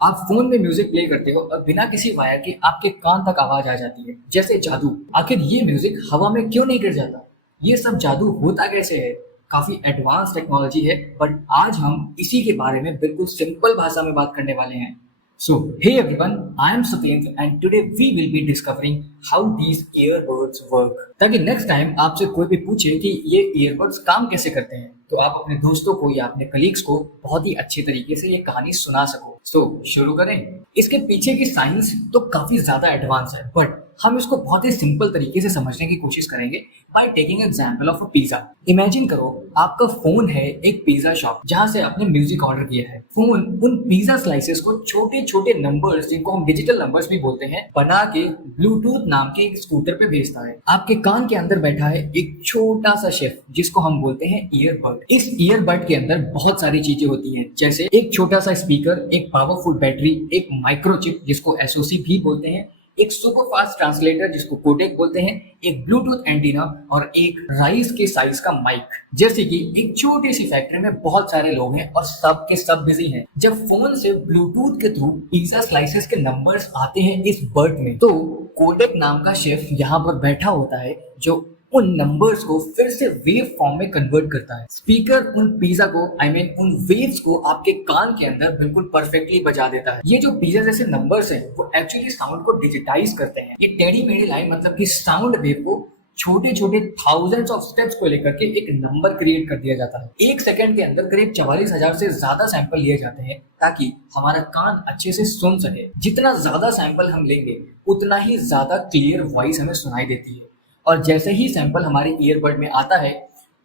आप फोन में music play करते हो और बिना किसी वायर के आपके कान तक आवाज आ जाती है, जैसे जादू। आखिर ये म्यूजिक हवा में क्यों नहीं गिर जाता? ये सब जादू होता कैसे है? काफी एडवांस टेक्नोलॉजी है, बट आज हम इसी के बारे में बिल्कुल सिंपल भाषा में बात करने वाले हैं। So, hey everyone, I am Satyendra and today we will be discovering how these earbuds work. ताकि नेक्स्ट टाइम आपसे कोई भी पूछे कि ये earbuds काम कैसे करते हैं, तो आप अपने दोस्तों को या अपने कलीग्स को बहुत ही अच्छे तरीके से ये कहानी सुना सको। तो शुरू करें। इसके पीछे की साइंस तो काफी ज्यादा एडवांस है, बट हम इसको बहुत ही सिंपल तरीके से समझने की कोशिश करेंगे by taking example of a pizza. Imagine करो आपका फोन है एक पिज्जा शॉप जहां से आपने म्यूजिक ऑर्डर किया है। फोन उन पिज्जा स्लाइसेस को छोटे छोटे नंबर्स, जिनको हम डिजिटल नंबर्स भी बोलते हैं, बना के ब्लूटूथ नाम के एक स्कूटर पे भेजता है। आपके कान के अंदर बैठा है एक छोटा सा शेफ जिसको हम बोलते हैं ईयरबड। इस ईयरबड के अंदर बहुत सारी चीजें होती हैं, जैसे एक छोटा सा स्पीकर, एक पावरफुल बैटरी, एक माइक्रोचिप जिसको एसओसी भी बोलते हैं, एक सुपर फास्ट ट्रांसलेटर जिसको कोडेक बोलते हैं, एक ब्लूटूथ एंटीना और एक राइस के साइज का माइक। जैसे कि एक छोटी सी फैक्ट्री में बहुत सारे लोग हैं और सब के सब बिजी हैं। जब फोन से ब्लूटूथ के थ्रू पिज्जा स्लाइसेस के नंबर्स आते हैं इस बर्ड में, तो कोडेक नाम का शेफ यहाँ पर बैठा होता है जो उन नंबर्स को फिर से वेव फॉर्म में कन्वर्ट करता है। स्पीकर उन पिज्जा को उन वेव्स को आपके कान के अंदर बिल्कुल परफेक्टली बजा देता है। ये जो पिज्जा जैसे नंबर्स हैं वो एक्चुअली साउंड को डिजिटाइज करते हैं। ये टेढ़ी मेढ़ी लाइन मतलब कि साउंड वेव को छोटे छोटे थाउजेंड्स ऑफ स्टेप्स को लेकर के एक नंबर क्रिएट कर दिया जाता है। एक सेकंड के अंदर करीब 44,000 से ज्यादा सैंपल लिए जाते हैं ताकि हमारा कान अच्छे से सुन सके। जितना ज्यादा सैंपल हम लेंगे उतना ही ज्यादा क्लियर वॉइस हमें सुनाई देती है। और जैसे ही सैंपल हमारे ईयरबड में आता है,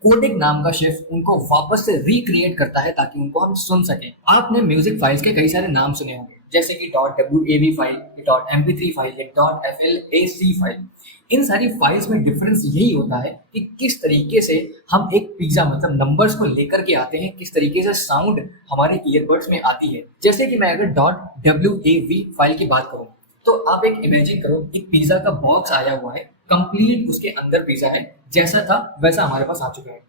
कोडेक नाम का शेफ उनको वापस से रिक्रिएट करता है ताकि उनको हम सुन सकें। आपने म्यूजिक फाइल्स के कई सारे नाम सुने होंगे, जैसे कि .wav फाइल, .mp3 फाइल या .flac फाइल। इन सारी फाइल्स में डिफरेंस यही होता है कि किस तरीके से हम एक पिज्जा मतलब नंबर्स को लेकर के आते हैं, किस तरीके से साउंड हमारे ईयरबड्स में आती है। जैसे कि मैं अगर .wav फाइल की बात करूँ, तो आप एक इमेजिन करो, एक पिज्जा का बॉक्स आया हुआ है, कंप्लीट उसके अंदर पिज्जा है, जैसा था वैसा हमारे पास आ चुका है।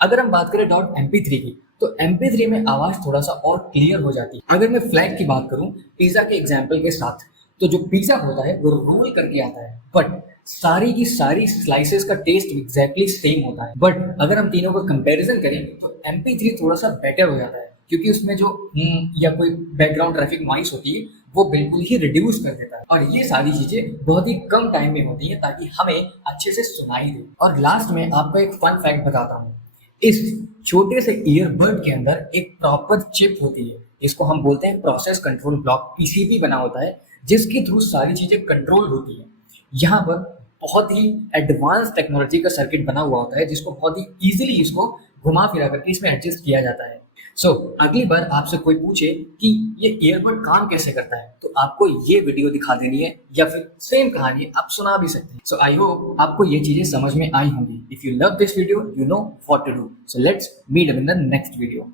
अगर हम बात करें .mp3 की, तो mp3 में आवाज थोड़ा सा और क्लियर हो जाती है। अगर मैं फ्लैग की बात करूं पिज्जा के एग्जांपल के साथ, तो जो पिज्जा होता है वो रोल करके आता है, बट सारी की सारी स्लाइसेस का टेस्ट एग्जैक्टली सेम होता है। बट अगर हम तीनों का कंपैरिजन करें तो mp3 थोड़ा सा बेटर हो जाता है, क्योंकि उसमें जो या कोई बैकग्राउंड ट्रैफिक नॉइस होती है वो बिल्कुल ही रिड्यूस कर देता है। और ये सारी चीजें बहुत ही कम टाइम में होती है ताकि हमें अच्छे से सुनाई दे। और लास्ट में आपको एक फन फैक्ट बताता हूँ। इस छोटे से ईयरबड के अंदर एक प्रॉपर चिप होती है, जिसको हम बोलते हैं प्रोसेस कंट्रोल ब्लॉक, पीसीबी बना होता है, जिसके थ्रू सारी चीजें कंट्रोल होती है। यहाँ पर बहुत ही एडवांस टेक्नोलॉजी का सर्किट बना हुआ होता है, जिसको बहुत ही इजीली इसको घुमा फिरा करके इसमें एडजस्ट किया जाता है। अगली बार आपसे कोई पूछे कि ये ईयरबड काम कैसे करता है, तो आपको ये वीडियो दिखा देनी है या फिर सेम कहानी आप सुना भी सकते हैं। आई होप आपको ये चीजें समझ में आई होंगी। If you love this video, you know what to do. Let's meet in the next video.